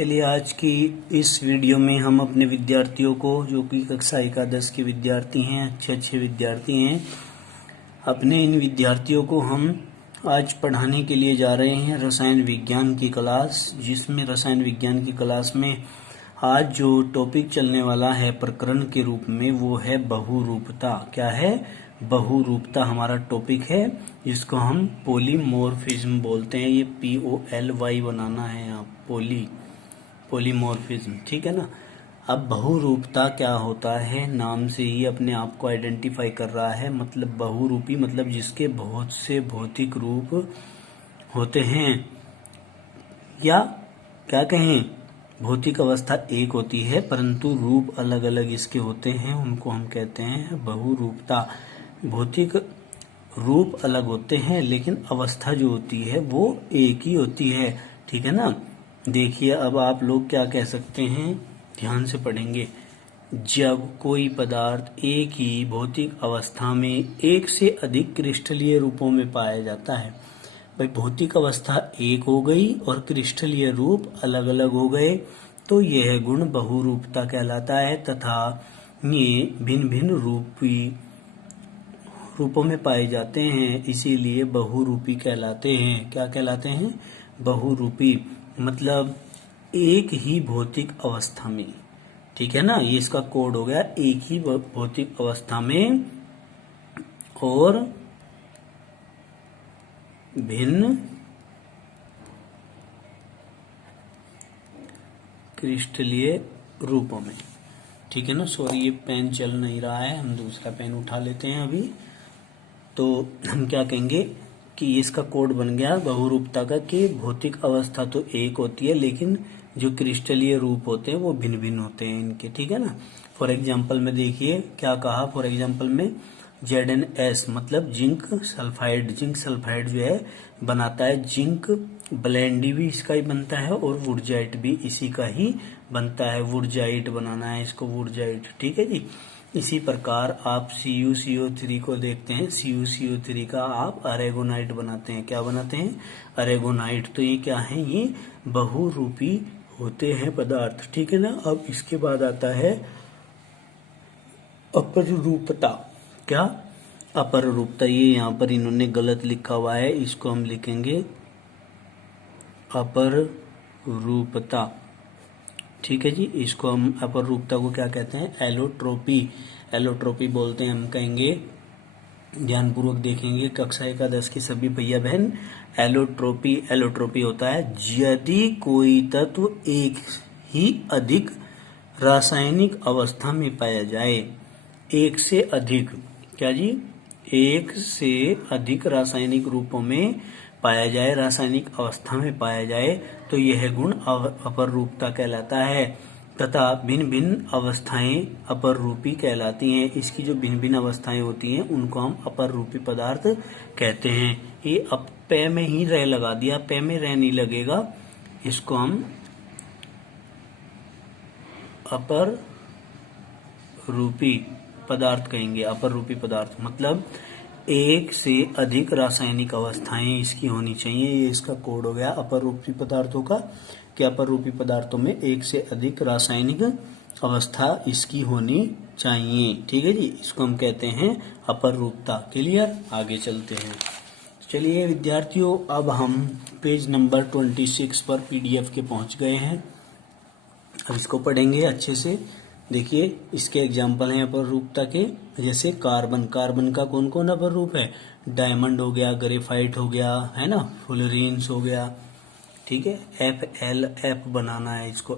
चलिए आज की इस वीडियो में हम अपने विद्यार्थियों को, जो कि कक्षा एकादश के विद्यार्थी हैं, अच्छे विद्यार्थी हैं, अपने इन विद्यार्थियों को हम आज पढ़ाने के लिए जा रहे हैं रसायन विज्ञान की क्लास। जिसमें रसायन विज्ञान की क्लास में आज जो टॉपिक चलने वाला है प्रकरण के रूप में, वो है बहुरूपता। क्या है? बहुरूपता हमारा टॉपिक है, जिसको हम पॉलीमॉर्फिज्म बोलते हैं। ये POLY बनाना है यहाँ, पॉलीमॉर्फिज्म, ठीक है ना। अब बहुरूपता क्या होता है, नाम से ही अपने आप को आइडेंटिफाई कर रहा है। मतलब बहुरूपी मतलब जिसके बहुत से भौतिक रूप होते हैं, या क्या कहें, भौतिक अवस्था एक होती है परंतु रूप अलग अलग इसके होते हैं, उनको हम कहते हैं बहुरूपता। भौतिक रूप अलग होते हैं लेकिन अवस्था जो होती है वो एक ही होती है, ठीक है ना। देखिए अब आप लोग क्या कह सकते हैं, ध्यान से पढ़ेंगे। जब कोई पदार्थ एक ही भौतिक अवस्था में एक से अधिक क्रिस्टलीय रूपों में पाया जाता है, भाई भौतिक अवस्था एक हो गई और क्रिस्टलीय रूप अलग अलग हो गए, तो यह गुण बहुरूपता कहलाता है। तथा ये भिन्न भिन्न रूपों में पाए जाते हैं, इसीलिए बहुरूपी कहलाते हैं। क्या कहलाते हैं? बहुरूपी। मतलब एक ही भौतिक अवस्था में, ठीक है ना, ये इसका कोड हो गया। एक ही भौतिक अवस्था में और भिन्न क्रिस्टलीय रूपों में, ठीक है ना। सॉरी, ये पेन चल नहीं रहा है, हम दूसरा पेन उठा लेते हैं अभी। तो हम क्या कहेंगे कि इसका कोड बन गया बहुरूपता का, कि भौतिक अवस्था तो एक होती है लेकिन जो क्रिस्टलीय रूप होते हैं वो भिन्न भिन्न होते हैं इनके, ठीक है ना। फॉर एग्जांपल में देखिए क्या कहा, फॉर एग्जांपल में ZnS मतलब जिंक सल्फाइड। जिंक सल्फाइड जो है बनाता है जिंक, ब्लेंडी भी इसका ही बनता है और वुडजाइट भी इसी का ही बनता है। वुडजाइट बनाना है इसको, वुडजाइट, ठीक है जी। इसी प्रकार आप CuCO3 को देखते हैं, CuCO3 का आप अरेगोनाइट बनाते हैं। क्या बनाते हैं? अरेगोनाइट। तो ये क्या है? ये बहुरूपी होते हैं पदार्थ, ठीक है ना। अब इसके बाद आता है अपरूपता। क्या? अपरूपता। ये यहाँ पर इन्होंने गलत लिखा हुआ है, इसको हम लिखेंगे अपरूपता, ठीक है जी। इसको हम अपरूपता को क्या कहते हैं? एलोट्रोपी। एलोट्रोपी बोलते हैं, हम कहेंगे, ध्यानपूर्वक देखेंगे कक्षा एकादश के सभी भैया बहन। एलोट्रोपी होता है यदि कोई तत्व एक ही अधिक रासायनिक अवस्था में पाया जाए। एक से अधिक, क्या जी? एक से अधिक रासायनिक रूपों में पाया जाए, रासायनिक अवस्था में पाया जाए, तो यह गुण अपरूपता कहलाता है। तथा भिन्न भिन्न अवस्थाएं अपरूपी कहलाती हैं। इसकी जो भिन्न भिन्न अवस्थाएं होती हैं उनको हम अपरूपी पदार्थ कहते हैं। ये अब पे में ही रह लगा दिया, पे में रह नहीं लगेगा, इसको हम अपरूपी पदार्थ कहेंगे। अपरूपी पदार्थ मतलब एक से अधिक रासायनिक अवस्थाएं इसकी होनी चाहिए। ये इसका कोड हो गया अपरूपी पदार्थों का, कि अपरूपी पदार्थों में एक से अधिक रासायनिक अवस्था इसकी होनी चाहिए, ठीक है जी। इसको हम कहते हैं अपरूपता। क्लियर? आगे चलते हैं। चलिए विद्यार्थियों, अब हम पेज नंबर 26 पर PDF के पहुंच गए हैं। अब इसको पढ़ेंगे अच्छे से। देखिए इसके एग्जाम्पल हैं अपरूपता के, जैसे कार्बन। कार्बन का कौन कौन अपरूप है? डायमंड हो गया, ग्रेफाइट हो गया, है ना, फुलरेंस हो गया, ठीक है। F बनाना है इसको,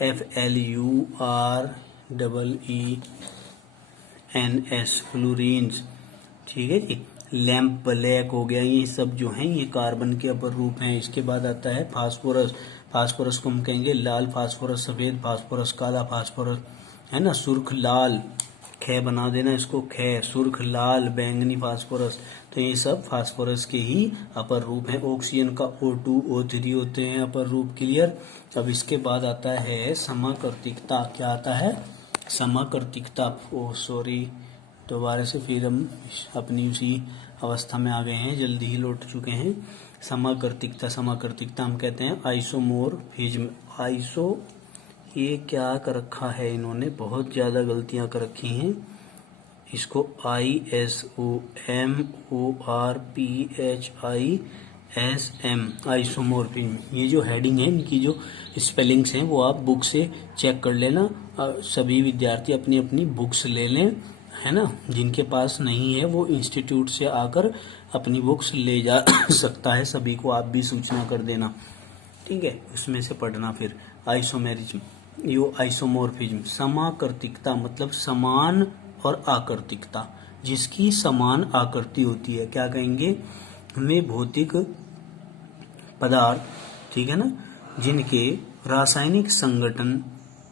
FLUREENS, फ्लोरेंस, ठीक है जी। लैम्प ब्लैक हो गया। ये सब जो हैं ये कार्बन के अपर रूप हैं। इसके बाद आता है फास्फोरस। फास्फोरस को हम कहेंगे लाल फास्फोरस, सफेद फास्फोरस, काला फास्फोरस, है ना। सुर्ख लाल, खे बना देना इसको, खे, सुर्ख लाल, बैंगनी फास्फोरस। तो ये सब फास्फोरस के ही अपर रूप हैं। ऑक्सीजन का O2, O3 होते हैं अपर रूप। क्लियर? अब इसके बाद आता है समाकृतिकता। क्या आता है? समाकृतिकता। ओ सॉरी, दोबारा से फिर हम अपनी उसी अवस्था में आ गए हैं, जल्दी ही लौट चुके हैं। समाकर्तिकता, समाकर्तिकता हम कहते हैं आइसोमोर्फिज्म। ये क्या कर रखा है इन्होंने, बहुत ज़्यादा गलतियां कर रखी हैं। इसको ISOMORPHISM आइसोमोर्फिज्म, ये जो हेडिंग है इनकी जो स्पेलिंग्स हैं वो आप बुक से चेक कर लेना। सभी विद्यार्थी अपनी अपनी बुक्स ले लें, है ना। जिनके पास नहीं है वो इंस्टीट्यूट से आकर अपनी बुक्स ले जा सकता है। सभी को आप भी सूचना कर देना, ठीक है, उसमें से पढ़ना। फिर आइसोमेरिज्म, यो आइसोमोर्फिज्म। समाकर्तिकता मतलब समान और आकृतिकता, जिसकी समान आकृति होती है, क्या कहेंगे, वे भौतिक पदार्थ, ठीक है ना, जिनके रासायनिक संगठन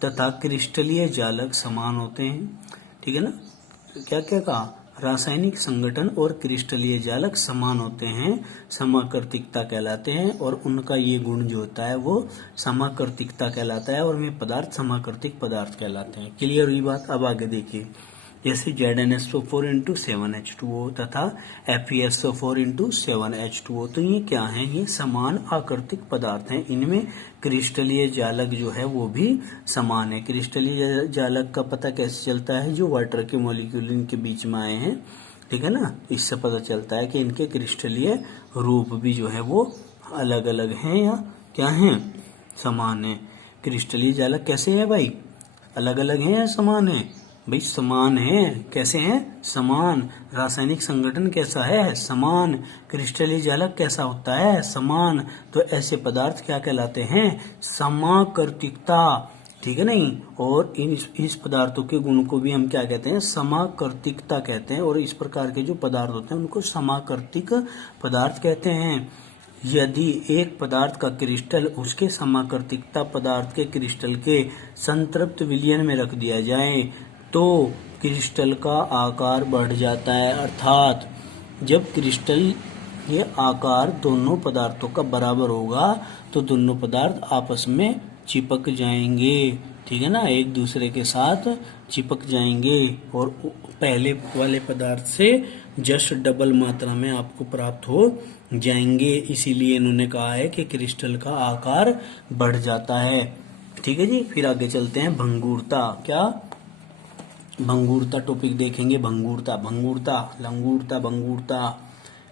तथा क्रिस्टलीय जालक समान होते हैं, ठीक है ना। क्या क्या कहा, रासायनिक संगठन और क्रिस्टलीय जालक समान होते हैं, समाकर्तिकता कहलाते हैं। और उनका ये गुण जो होता है वो समाकर्तिकता कहलाता है, और वे पदार्थ समाकर्तिक पदार्थ कहलाते हैं। क्लियर हुई बात। अब आगे देखिए, जैसे ZnSO4 × 7H2O तथा FeSO4 × 7H2O, तो ये क्या है, ये समान आकृतिक पदार्थ हैं। इनमें क्रिस्टलीय जालक जो है वो भी समान है। क्रिस्टलीय जालक का पता कैसे चलता है, जो वाटर के मॉलिक्यूल इनके बीच में आए हैं, ठीक है ना, इससे पता चलता है कि इनके क्रिस्टलीय रूप भी जो है वो अलग अलग हैं या क्या हैं, समान है। क्रिस्टलीय जालक कैसे है भाई, अलग अलग हैं या समान है, भाई समान है। कैसे हैं, समान। रासायनिक संगठन कैसा है, समान। क्रिस्टलीय जालक कैसा होता है, समान। तो ऐसे पदार्थ क्या कहलाते हैं, समाकर्तिकता, ठीक है नहीं। और इस पदार्थों के गुण को भी हम क्या कहते हैं, समाकर्तिकता कहते हैं। और इस प्रकार के जो पदार्थ होते हैं उनको समाकर्तिक पदार्थ कहते हैं। यदि एक पदार्थ का क्रिस्टल उसके समाकर्तिकता पदार्थ के क्रिस्टल के संतृप्त विलयन में रख दिया जाए तो क्रिस्टल का आकार बढ़ जाता है। अर्थात जब क्रिस्टल ये आकार दोनों पदार्थों का बराबर होगा तो दोनों पदार्थ आपस में चिपक जाएंगे, ठीक है ना, एक दूसरे के साथ चिपक जाएंगे और पहले वाले पदार्थ से जस्ट डबल मात्रा में आपको प्राप्त हो जाएंगे। इसीलिए इन्होंने कहा है कि क्रिस्टल का आकार बढ़ जाता है, ठीक है जी। फिर आगे चलते हैं, भंगुरता। क्या, भंगुरता टॉपिक देखेंगे। भंगुरता, भंगुरता, लंगूरता, भंगुरता,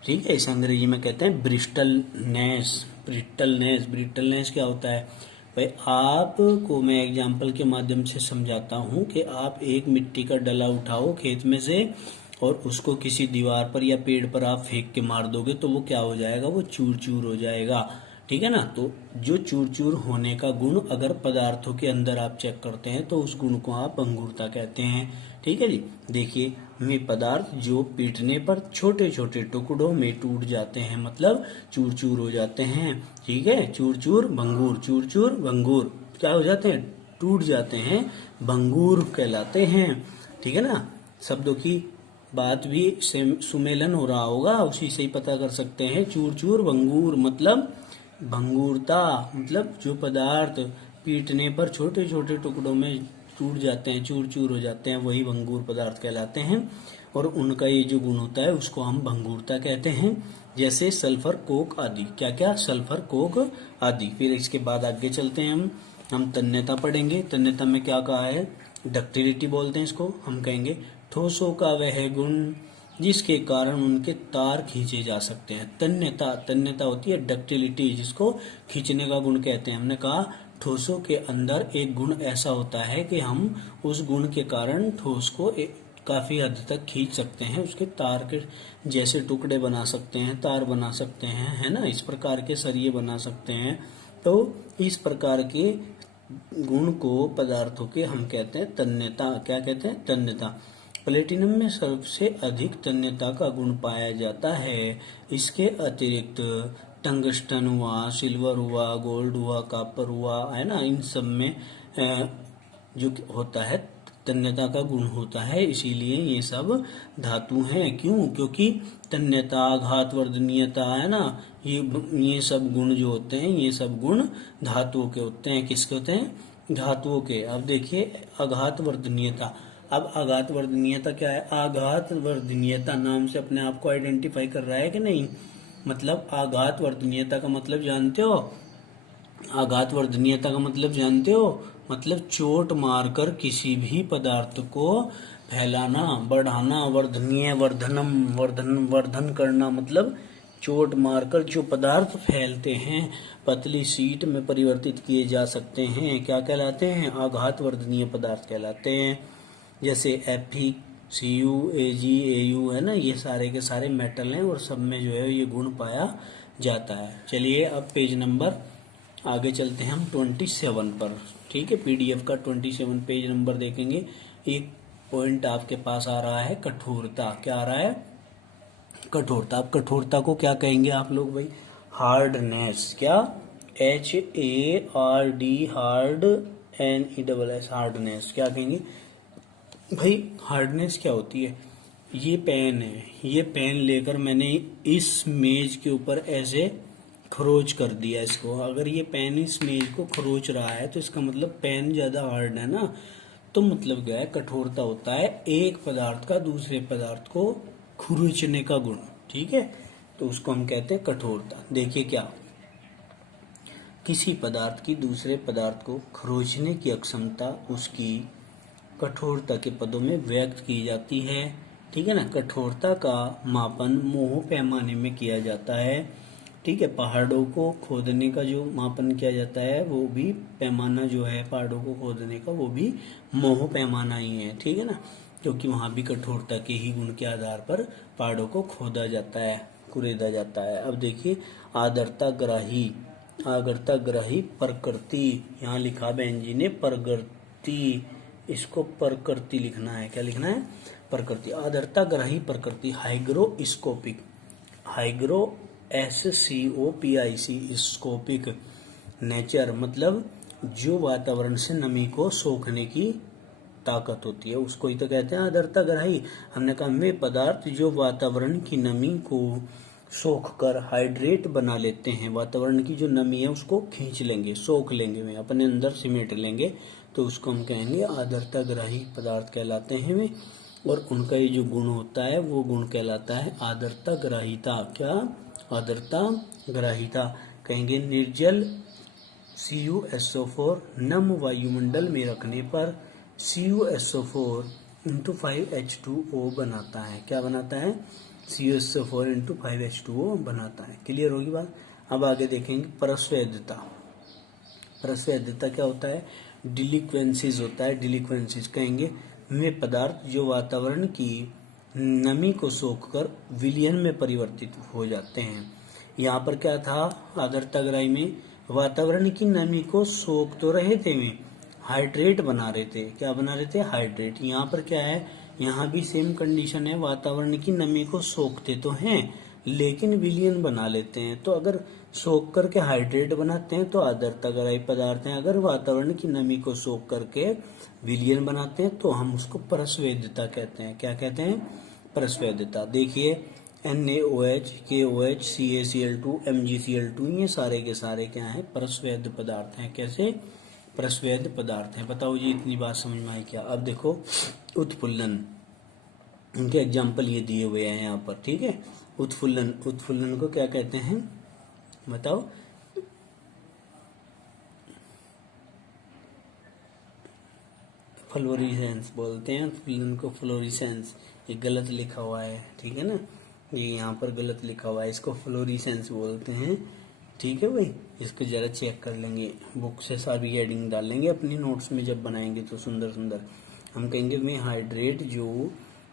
ठीक है। इसे अंग्रेजी में कहते हैं ब्रिस्टलनेस। ब्रिटलनेस, ब्रिटलनेस क्या होता है भाई, आपको मैं एग्जाम्पल के माध्यम से समझाता हूँ कि आप एक मिट्टी का डला उठाओ खेत में से और उसको किसी दीवार पर या पेड़ पर आप फेंक के मार दोगे तो वो क्या हो जाएगा, वो चूर चूर हो जाएगा, ठीक है ना। तो जो चूर चूर होने का गुण अगर पदार्थों के अंदर आप चेक करते हैं तो उस गुण को आप भंगुरता कहते हैं, ठीक है जी। देखिए, वे पदार्थ जो पीटने पर छोटे छोटे टुकड़ों में टूट जाते हैं, मतलब चूर चूर हो जाते हैं, ठीक है। चूर चूर भंगूर, चूर चूर भंगूर, क्या हो जाते हैं, टूट जाते हैं, भंगूर कहलाते हैं, ठीक है ना। शब्दों की बात भी सुमेलन हो रहा होगा, उसी से ही पता कर सकते हैं। चूर चूर भंगूर मतलब भंगुरता, मतलब जो पदार्थ पीटने पर छोटे छोटे टुकड़ों में टूट जाते हैं, चूर चूर हो जाते हैं, वही भंगुर पदार्थ कहलाते हैं। और उनका ये जो गुण होता है उसको हम भंगुरता कहते हैं। जैसे सल्फर कोक आदि, क्या क्या, सल्फर कोक आदि। फिर इसके बाद आगे चलते हैं, हम तन्यता पढ़ेंगे। तन्यता में क्या कहा है, डक्टिलिटी बोलते हैं इसको। हम कहेंगे ठोसों का वह गुण जिसके कारण उनके तार खींचे जा सकते हैं। तन्यता, तन्यता होती है डक्टिलिटी, जिसको खींचने का गुण कहते हैं। हमने कहा ठोसों के अंदर एक गुण ऐसा होता है कि हम उस गुण के कारण ठोस को काफी हद तक खींच सकते हैं, उसके तार के जैसे टुकड़े बना सकते हैं, तार बना सकते हैं, है ना, इस प्रकार के सरिये बना सकते हैं। तो इस प्रकार के गुण को पदार्थों के हम कहते हैं तन्यता। क्या कहते हैं, तन्यता। प्लेटिनम में सबसे अधिक तन्यता का गुण पाया जाता है। इसके अतिरिक्त टंगस्टन हुआ, सिल्वर हुआ, गोल्ड हुआ, कॉपर हुआ, है ना, इन सब में जो होता है तन्यता का गुण होता है। इसीलिए ये सब धातु हैं। क्यों, क्योंकि तन्यता, आघातवर्धनीयता, है ना, ये सब गुण जो होते हैं, ये सब गुण धातुओं के होते हैं। किसके होते हैं, धातुओं के। अब देखिए आघातवर्धनीयता। अब आघातवर्धनीयता क्या है, आघातवर्धनीयता नाम से अपने आप को आइडेंटिफाई कर रहा है कि नहीं, मतलब आघात वर्धनीयता का मतलब जानते हो? आघात वर्धनीयता का मतलब जानते हो? मतलब चोट मारकर किसी भी पदार्थ को फैलाना, बढ़ाना, वर्धनीय, वर्धन करना, मतलब चोट मारकर जो पदार्थ फैलते हैं पतली शीट में परिवर्तित किए जा सकते हैं, क्या कहलाते हैं? आघात वर्धनीय पदार्थ कहलाते हैं। जैसे Fe, Cu, Ag, Au है ना, ये सारे के सारे मेटल हैं और सब में जो है ये गुण पाया जाता है। चलिए अब पेज नंबर आगे चलते हैं हम 27 पर। ठीक है, पीडीएफ का 27 पेज नंबर देखेंगे। एक पॉइंट आपके पास आ रहा है कठोरता। क्या आ रहा है? कठोरता। अब कठोरता को क्या कहेंगे आप लोग भाई? हार्डनेस। क्या? HARD, hard, NESS, hardness. क्या कहेंगे भाई? हार्डनेस क्या होती है? ये पेन है, ये पेन लेकर मैंने इस मेज के ऊपर ऐसे खरोच कर दिया इसको। अगर ये पेन इस मेज को खरोच रहा है तो इसका मतलब पेन ज्यादा हार्ड है ना। तो मतलब क्या है? कठोरता होता है एक पदार्थ का दूसरे पदार्थ को खरोचने का गुण। ठीक है, तो उसको हम कहते हैं कठोरता। देखिए क्या, किसी पदार्थ की दूसरे पदार्थ को खरोचने की अक्षमता उसकी कठोरता के पदों में व्यक्त की जाती है। ठीक है ना। कठोरता का मापन मोह पैमाने में किया जाता है। ठीक है, पहाड़ों को खोदने का जो मापन किया जाता है वो भी पैमाना जो है पहाड़ों को खोदने का, वो भी मोह पैमाना ही है। ठीक है ना, क्योंकि वहां भी कठोरता के ही गुण के आधार पर पहाड़ों को खोदा जाता है, कुरेदा जाता है। अब देखिए आर्द्रता ग्राही, आर्द्रता ग्राही प्रकृति, यहाँ लिखा बहन जी ने प्रकृति, इसको प्रकृति लिखना है। क्या लिखना है? प्रकृति। आर्द्रता ग्राही प्रकृति। Hygroscopic, hygro SCOPIC, स्कोपिक। नेचर मतलब जो वातावरण से नमी को सोखने की ताकत होती है उसको ही तो कहते हैं आर्द्रता ग्राही। हमने कहा वे पदार्थ जो वातावरण की नमी को सोख कर हाइड्रेट बना लेते हैं, वातावरण की जो नमी है उसको खींच लेंगे, सोख लेंगे, वे अपने अंदर सिमेट लेंगे, तो उसको हम कहेंगे आर्द्रता ग्राही पदार्थ कहलाते हैं वे। और उनका ये जो गुण होता है वो गुण कहलाता है आर्द्रता ग्राहिता। क्या? आर्द्रता ग्राहिता। कहेंगे निर्जल CuSO4 नम वायुमंडल में रखने पर CuSO4 इंटू 5H2O बनाता है। क्या बनाता है? CuSO4 इंटू 5H2O बनाता है। क्लियर होगी बात? अब आगे देखेंगे परस्वैधता। परस्वैधता क्या होता है? डिलिक्वेंसीज होता है। डिलिक्वेंसीज कहेंगे वे पदार्थ जो वातावरण की नमी को सोखकर विलयन में परिवर्तित हो जाते हैं। यहाँ पर क्या था? आर्द्रता ग्राही में वातावरण की नमी को सोख तो रहे थे, वे हाइड्रेट बना रहे थे। क्या बना रहे थे? हाइड्रेट। यहाँ पर क्या है? यहाँ भी सेम कंडीशन है, वातावरण की नमी को सोखते तो हैं लेकिन विलयन बना लेते हैं। तो अगर सोख करके हाइड्रेट बनाते हैं तो आर्द्रता ग्राही पदार्थ हैं। अगर वातावरण की नमी को सोख करके विलयन बनाते हैं तो हम उसको परस्वैधता कहते हैं। क्या कहते हैं? परस्वैधता। देखिए NaOH, KOH, CaCl2, MgCl2, ये सारे के सारे क्या हैं? परस्वैध पदार्थ हैं। कैसे? परस्वैध पदार्थ हैं। बताओ जी, इतनी बात समझ में आई क्या? अब देखो उत्फुल्लन, उनके एग्जाम्पल ये दिए हुए हैं यहाँ पर। ठीक है, उत्फुल्लन, उत्फुल्लन को क्या कहते हैं बताओ? फ्लोरिसेंस बोलते हैं उत्फुल्लन को, फ्लोरिसेंस। ये गलत लिखा हुआ है, ठीक है ना, ये यहाँ पर गलत लिखा हुआ है, इसको फ्लोरिसेंस बोलते हैं। ठीक है भाई, इसको जरा चेक कर लेंगे, बुक से सारी हेडिंग डाल लेंगे अपनी नोट्स में जब बनाएंगे तो सुंदर सुंदर। हम कहेंगे में हाइड्रेट जो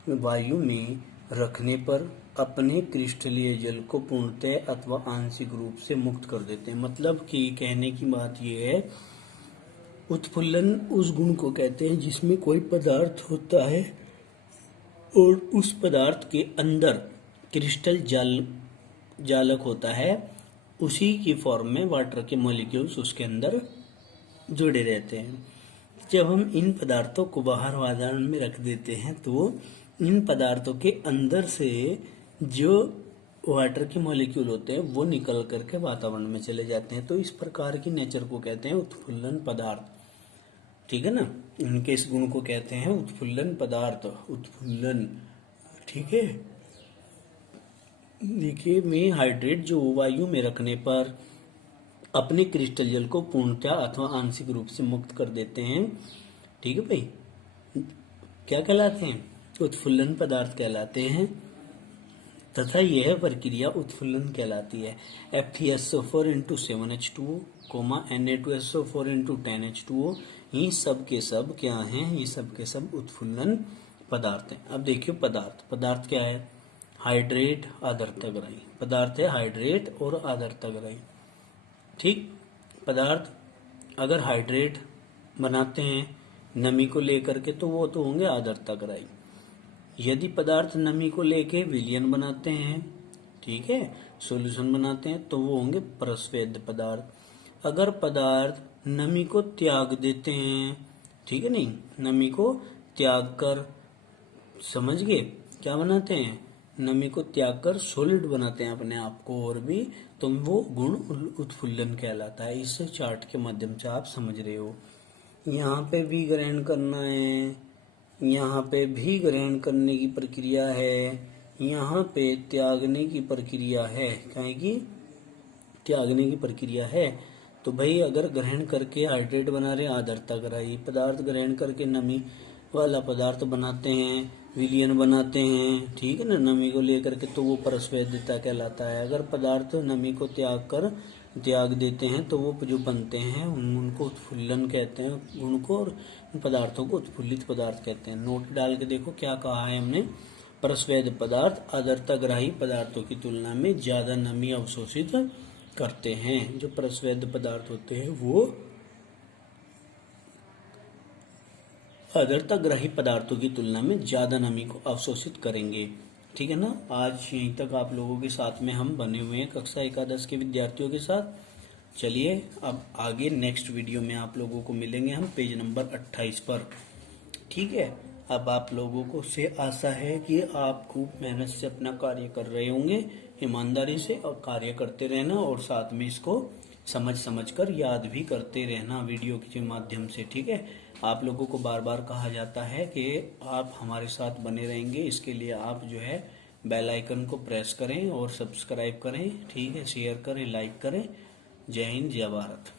वायु में रखने पर अपने क्रिस्टलीय जल को पूर्णतः अथवा आंशिक रूप से मुक्त कर देते हैं। मतलब कि कहने की बात यह है, उत्फुल्लन उस गुण को कहते हैं जिसमें कोई पदार्थ होता है और उस पदार्थ के अंदर क्रिस्टल जालक होता है, उसी की फॉर्म में वाटर के मॉलिक्यूल्स उसके अंदर जुड़े रहते हैं। जब हम इन पदार्थों को बाहर वातावरण में रख देते हैं तो इन पदार्थों के अंदर से जो वाटर के मॉलिक्यूल होते हैं वो निकल करके वातावरण में चले जाते हैं। तो इस प्रकार की नेचर को कहते हैं उत्फुल्लन पदार्थ। ठीक है ना, इनके इस गुण को कहते हैं उत्फुल्लन पदार्थ, उत्फुल्लन। ठीक है, देखिए में हाइड्रेट जो वायु में रखने पर अपने क्रिस्टल जल को पूर्णतः अथवा आंशिक रूप से मुक्त कर देते हैं। ठीक है भाई, क्या कहलाते हैं? उत्फुल्लन पदार्थ कहलाते हैं तथा यह प्रक्रिया उत्फुल्लन कहलाती है। FeSO4 into 7H2O, Na2SO4 into 10H2O, ये सब के सब क्या हैं? ये सब के सब उत्फुल्लन पदार्थ हैं। अब देखियो पदार्थ क्या है? हाइड्रेट, आर्द्रता ग्राही पदार्थ है, हाइड्रेट और आर्द्रता ग्राही। ठीक, पदार्थ अगर हाइड्रेट बनाते हैं नमी को लेकर के तो वो तो होंगे आर्द्रता ग्राही। यदि पदार्थ नमी को लेके विलयन बनाते हैं, ठीक है, सॉल्यूशन बनाते हैं, तो वो होंगे परस्वैद पदार्थ। अगर पदार्थ नमी को त्याग देते हैं, ठीक है, नहीं, नमी को त्याग कर, समझ गए, क्या बनाते हैं? नमी को त्याग कर सॉलिड बनाते हैं अपने आप को और भी, तो वो गुण उत्फुल्लन कहलाता है। इस चार्ट के माध्यम से आप समझ रहे हो। यहाँ पे भी ग्रहण करना है, यहाँ पे भी ग्रहण करने की प्रक्रिया है, यहाँ पे त्यागने की प्रक्रिया है। कहें कि त्यागने की प्रक्रिया है। तो भाई अगर ग्रहण करके हाइड्रेट बना रहे आर्द्रता ग्राही पदार्थ, ग्रहण करके नमी वाला पदार्थ बनाते हैं, विलयन बनाते हैं, ठीक है ना, नमी को लेकर के, तो वो परस्वैद्यता कहलाता है। अगर पदार्थ नमी को त्याग देते हैं तो वो जो बनते हैं उनको उत्फुल्लन कहते हैं, उनको, और पदार्थों को उत्फुल्लित पदार्थ कहते हैं। नोट डाल के देखो क्या कहा है हमने। परस्वैद पदार्थ आर्द्रता ग्राही पदार्थों की तुलना में ज्यादा नमी अवशोषित करते हैं। जो परस्वैद पदार्थ होते हैं वो आर्द्रता ग्राही पदार्थों की तुलना में ज्यादा नमी को अवशोषित करेंगे। ठीक है ना। आज यहीं तक आप लोगों के साथ में हम बने हुए हैं कक्षा एकादश के विद्यार्थियों के साथ। चलिए अब आगे नेक्स्ट वीडियो में आप लोगों को मिलेंगे हम पेज नंबर 28 पर। ठीक है, अब आप लोगों को से आशा है कि आप खूब मेहनत से अपना कार्य कर रहे होंगे, ईमानदारी से, और कार्य करते रहना और साथ में इसको समझ कर याद भी करते रहना वीडियो के माध्यम से। ठीक है, आप लोगों को बार बार कहा जाता है कि आप हमारे साथ बने रहेंगे, इसके लिए आप जो है बेल आइकन को प्रेस करें और सब्सक्राइब करें, ठीक है, शेयर करें, लाइक करें। जय हिंद, जय भारत।